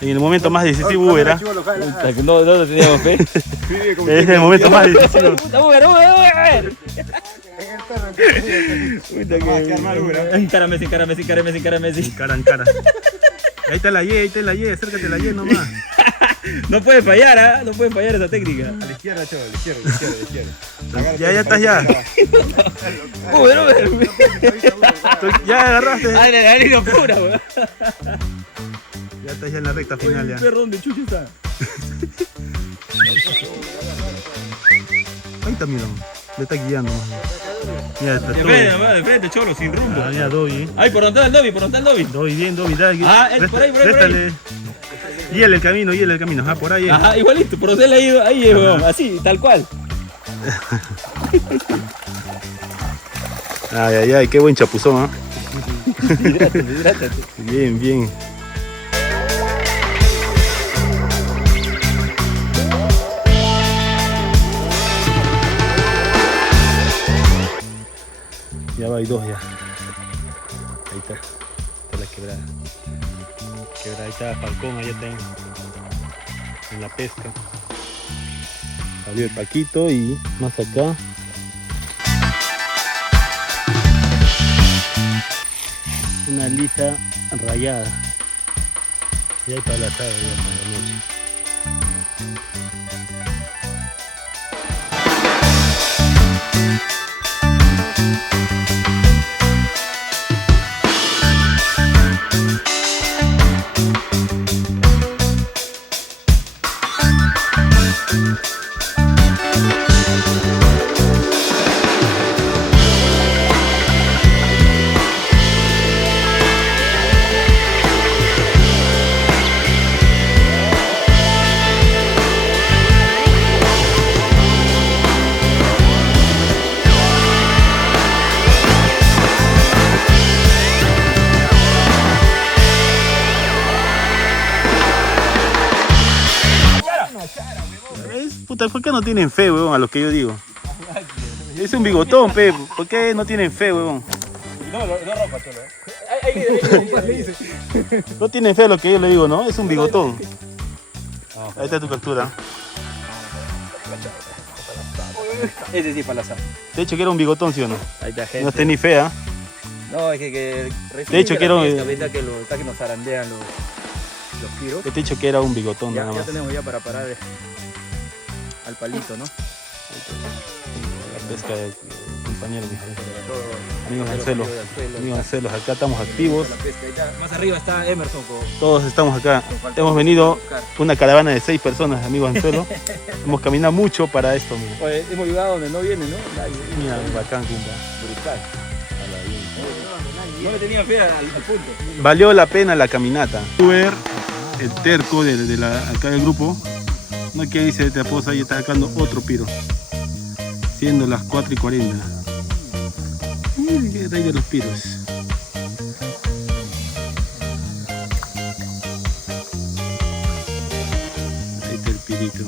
En el momento más decisivo, ¿verdad? No teníamos fe. Es el momento más decisivo. Encara Messi. Cara en cara. Ahí está la Y, acércate a la Y nomás. No puede fallar, ¿ah? No puede fallar esa técnica. A la izquierda, chaval, a la izquierda. Ya estás ya. Ya agarraste. Adrenalina pura, weón. Ya estás ya en la recta final ya. Perdón, de chucha está. Ahí está, mira. Le está guiando. Ya está todo. De frente, cholo, sin rumbo. Ah, ya, Dobby. Ay, por donde está el Dobby. Dobby, bien, Dobby. Dale. Ah, por ahí. Réstale. Guíale el camino. Ajá, por ahí. Ajá, igualito, por donde él ha ido, ahí, weón. Así, tal cual. Ay, qué buen chapuzón, ¿ah? Hidrátate. Bien. Ya va, hay dos ya. Ahí está la quebrada. Ahí está Falcón, allá está en la pesca. Salió el Paquito y más acá. Una lisa rayada. Y ahí para la tarde, ya para la noche. Puta, ¿por qué no tienen fe, huevón, a lo que yo digo? Es un bigotón, pe. ¿Por qué no tienen fe, huevón? No rompa, cholo. No tienen fe a lo que yo le digo, ¿no? Es un bigotón. Ahí está tu captura. Ese sí, para la sal. De hecho que era un bigotón, ¿sí o no? Ahí está, gente. No tenés fe, ¿ah? No, es que de hecho quiero... ahorita que nos zarandean los tiros. Te he dicho que era un bigotón, Ya nada más. tenemos ya para parar al palito, ¿no? La pesca del compañero, amigos Ancelos, acá estamos activos. Más arriba está Emerson. Todos estamos acá. Hemos venido una caravana de 6 personas, amigos Ancelos. Hemos caminado mucho para esto. Mira. Oye, hemos llegado donde no viene, ¿no? Mira, bacán, Kumba. Brutal. No le tenía fe al punto. Valió la pena la caminata. Uber, el terco de acá del grupo, no quiere irse de Teapoza y está sacando otro piro. Siendo las 4:40. El rey de los piros. Ahí está el pirito.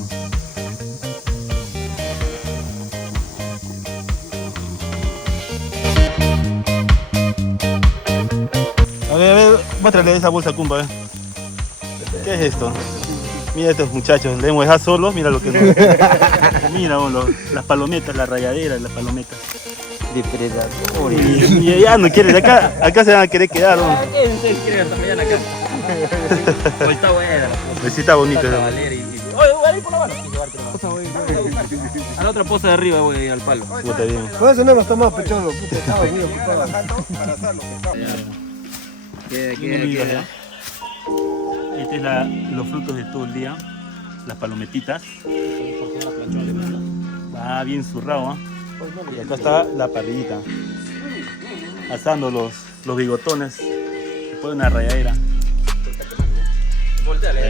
A ver, muéstrale esa bolsa, Kumba. ¿Qué es esto? Mira estos muchachos, le hemos dejado solos, mira lo que nos... Mira, las palometas, la rayadera, las palometas. Depredador. Y ya no quieren, acá se van a querer quedar, ¿no? ¿Quién se quiere hasta mañana acá? Pues está buena. Pues sí está bonito. Oye, voy a ir por la mano. A la otra poza de arriba voy al palo. Puta bien. Por eso no está más pechado, puta, estaba muy ocupado. Queda. Este es los frutos de todo el día, las palometitas. Va bien zurrado, ¿eh? Y acá está la parrillita, asando los bigotones después de una rayadera. Volteale.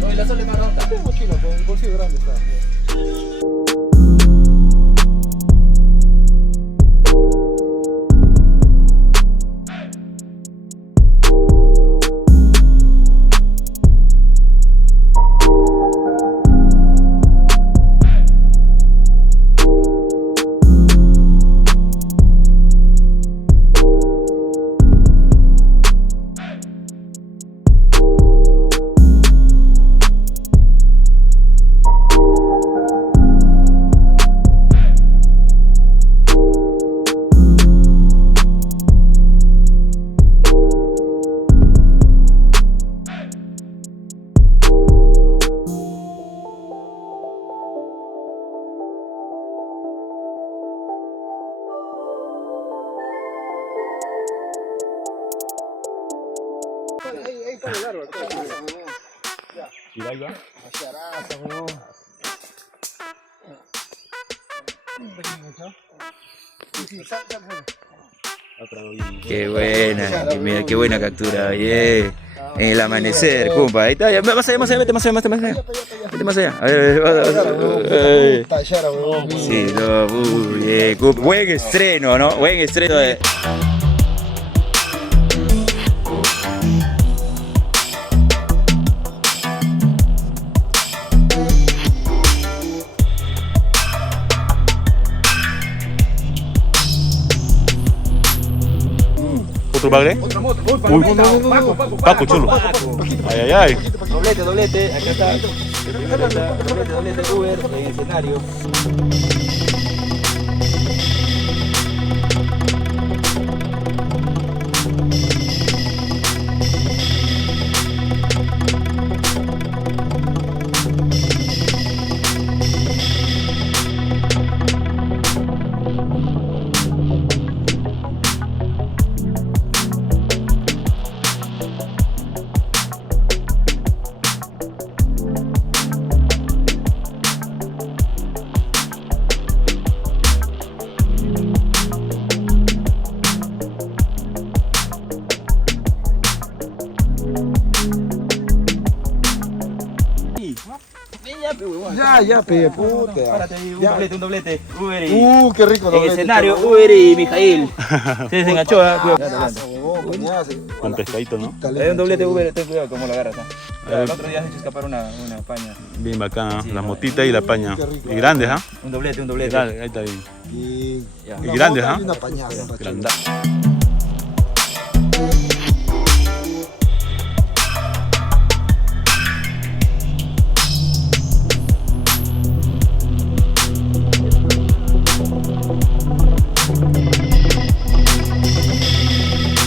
No, y la sale más rota. Tengo mochila, con el bolsillo grande está. Y ahí va. Qué buena, mira qué buena captura, yeah. En el amanecer, compa, ahí está, ya, más allá, vete más allá. Vete más allá. A ver. Sí, no, yeah, compa. Buen estreno, ¿no? Buen estreno de... ¿Otro bagre? Uy, Paco, chulo. Ay, ay, ay. Doblete, acá está. Doblete, Uber, en el escenario. Ya, pe, puta. Párate ahí, un doblete. Uber y... Qué rico En doblete. escenario, Uber y Mijail. Se desenganchó, cuidado. Con pescadito, ¿no? Hay un doblete Uber, ten cuidado cómo lo agarras. El otro día has hecho escapar una paña. Bien bacana, Sí, la no, motita y la paña. Y grandes, ¿ah? Un doblete. Dale, ahí está bien. Y Y grandes, ¿ah? una pañada. Granda.